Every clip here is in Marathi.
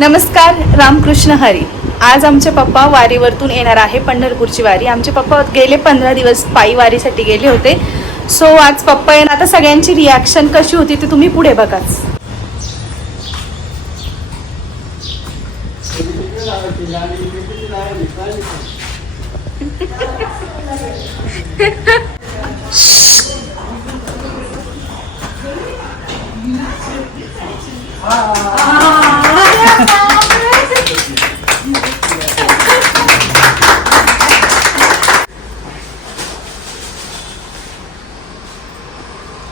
नमस्कार रामकृष्ण हरी. आज आमचे पप्पा वारीवरतून येणार आहे पंढरपूरची वारी. आमचे पप्पा गेले पंधरा दिवस पायी वारीसाठी गेले होते. सो आज पप्पा येणार. आता सगळ्यांची रिॲक्शन कशी होती ते तुम्ही पुढे बघाच.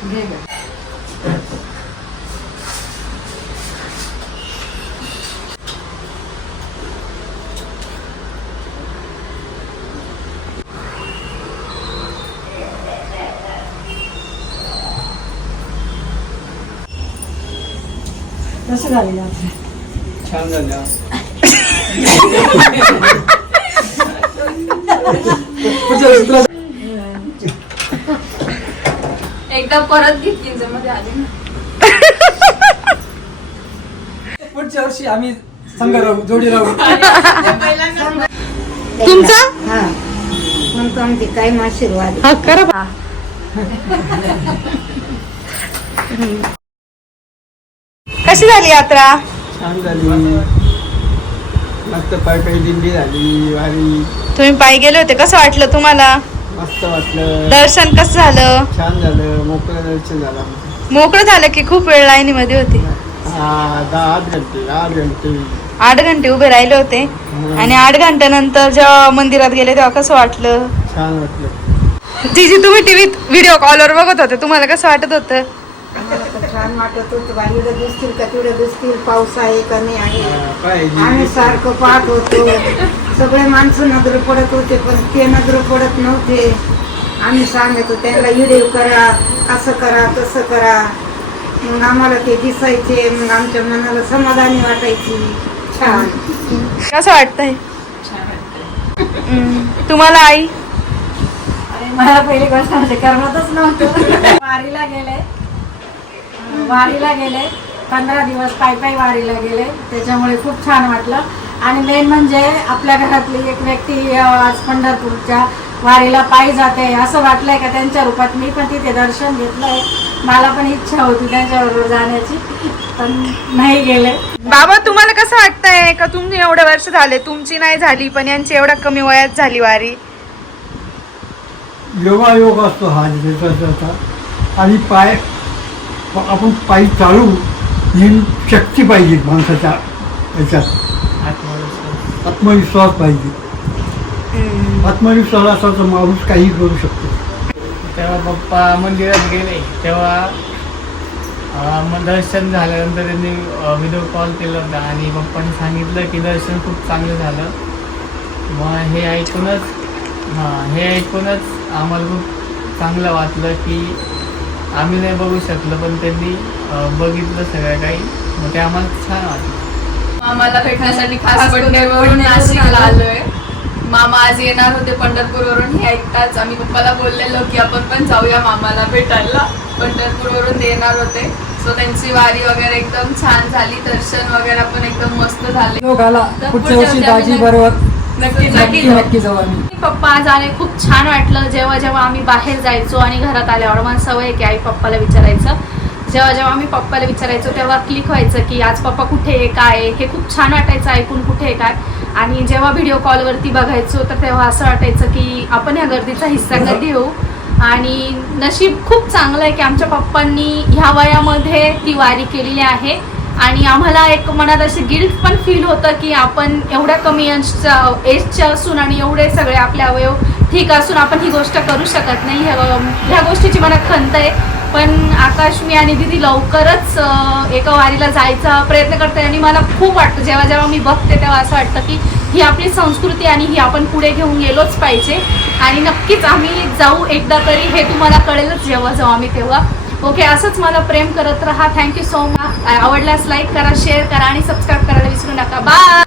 네네. 몇 시간이냐? 장난이야. एकदा परत घेतली मध्ये आली ना. पुढच्या वर्षी आम्ही संघ राहू जोडी राहू. तुमचा? हा. म्हणतो आमचे काय आशीर्वाद? हा करा. बा. कशी झाली यात्रा? छान झाली. मस्त पाय पायी दिंडी झाली वारी. तुम्ही पायी गेले होते कसं वाटलं तुम्हाला? मस्त वाटलं. दर्शन कसं झालं? छान झालं. मोकळं दर्शन झालं आमचं. मोकळं झालं की खूप वेळ लाईनी मध्ये होती. हा दहा आठ घंटे आठ घंटे. आठ घंटे उभे राहिले होते. आणि आठ घंट्यानंतर जेव्हा मंदिरात गेले तेव्हा कसं वाटलं? छान वाटलं. जीजी तुम्ही टीव्हीत व्हिडिओ कॉलवर बघत होते. तुम्हाला कसं वाटत होतं? आम्हाला तर छान वाटत होतं. बाई इकडं दिसतील का? तिकडं दिसतील. पाऊस आहे का नाही आहे? हा, आम्ही. सारखं पाहत होतो. सगळे माणसं नजर पडत होते पण ते नजर पडत नव्हते. आम्ही सांगत होतो त्यांना व्हिडिओ करा असं करा तसं करा. मग आम्हाला ते दिसायचे मग आमच्या मनाला समाधानी वाटायची. छान. कसं वाटतंय? हम्म. तुम्हाला आई? मला पहिली गोष्ट म्हणजे करमतच नव्हतं. वारीला गेले. वारीला गेले. पंधरा दिवस पायी पायी वारीला गेले. त्याच्यामुळे खूप छान वाटलं. आणि मेन म्हणजे आपल्या घरातली एक व्यक्ती आज पंढरपूरच्या वारीला पायी जाते. असं वाटलंय का त्यांच्या रूपात? मी पण तिथे दर्शन घेतलंय. मला पण इच्छा होती त्यांच्याबरोबर जाण्याची पण नाही गेले. बाबा तुम्हाला कसं वाटतंय का? तुम्ही एवढे वर्ष झाले तुमची नाही झाली पण यांची एवढ्या कमी वयात झाली वारी. योगायोग असतो हा त्याचा आणि पाय आपण पायी चालू ही शक्ती पाहिजे माणसाच्या याच्यात. आत्मविश्वास पाहिजे. आत्मविश्वास असा तर माणूस काही करू शकतो. तेव्हा पप्पा मंदिरात गेले तेव्हा दर्शन झाल्यानंतर त्यांनी व्हिडिओ कॉल केला होता आणि पप्पांनी सांगितलं की दर्शन खूप चांगलं झालं. मग हे ऐकूनच हां हे ऐकूनच आम्हाला खूप चांगलं वाटलं की आम्ही नाही बघू शकलो पण त्यांनी बघितलं सगळं काही. मग ते आम्हाला छान वाटलं. मामाला भेटण्यासाठी खास पंढरपूरवरून नाशिकला. आलोय. मामा आज येणार होते पंढरपूरवरून. हे ऐकताच आम्ही पप्पाला बोललेलो की आपण पण जाऊया मामाला भेटायला. पंढरपूरवरून ते येणार होते. सो त्यांची वारी वगैरे एकदम छान झाली. दर्शन वगैरे पण एकदम मस्त झाले. नक्की नक्की नक्की नक्की जाऊ. आम्ही. पप्पा आज आले खूप छान वाटलं. जेव्हा जेव्हा आम्ही बाहेर जायचो आणि घरात आल्यावर मला सवय की आई पप्पाला विचारायचं. जेव्हा जेव्हा आम्ही पप्पाला विचारायचो तेव्हा क्लिक व्हायचं की आज पप्पा कुठे आहे काय आहे? हे खूप छान वाटायचं ऐकून कुठे आहे काय? आणि जेव्हा व्हिडिओ कॉलवरती बघायचो तर तेव्हा असं वाटायचं की आपण या गर्दीचा हिस्सा कधी होऊ? आणि नशीब खूप चांगलं आहे की आमच्या पप्पांनी ह्या वयामध्ये ती वारी केलेली आहे. आणि आम्हाला एक मनात अशी गिल्ट पण फील होतं की आपण एवढ्या कमी एजच्या एजचे असून आणि एवढे सगळे आपले अवयव ठीक असून आपण ही गोष्ट करू शकत नाही. ह्या ह्या गोष्टीची मनात खंत आहे. पण आकाश मी आणि दिदी लवकरच एका वारीला जायचा प्रयत्न करते आणि मला खूप वाटतं जेव्हा जेव्हा मी बघते तेव्हा असं वाटतं की ही आपली संस्कृती आणि ही आपण पुढे घेऊन गेलोच पाहिजे. आणि नक्कीच आम्ही जाऊ एकदा तरी हे तुम्हाला कळेलच जेव्हा जाऊ आम्ही तेव्हा. ओके असंच मला प्रेम करत राहा. थँक्यू सो मच आवडल्यास लाईक करा शेअर करा आणि सबस्क्राईब करायला विसरू नका. बाय